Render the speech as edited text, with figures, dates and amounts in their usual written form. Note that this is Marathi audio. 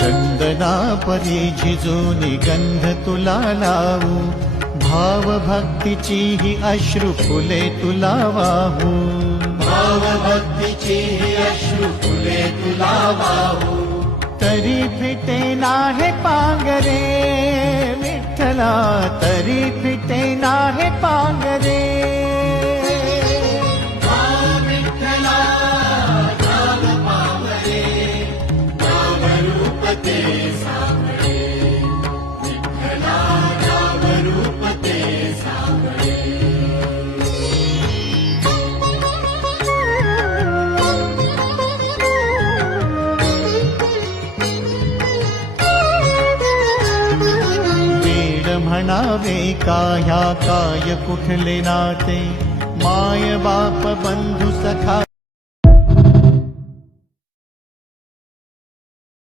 चंदना परी झिजूनी गंध तुला लावू, भाव भक्तीची ही अश्रु फुले तुला वाहू, भाव भक्तीची ही अश्रु फुले तुला वाहू. तरी फिटे नाहे पांगरे विठ्ठला, तरी फिटे नाहे पांगरे. विठ्ठला नाम पावरे, नाम रूप ते सावळे. विठ्ठला नाम रूप ते सावळे. म्हणावे काह्या काय कुठले नाते, माय बाप बंधू सखा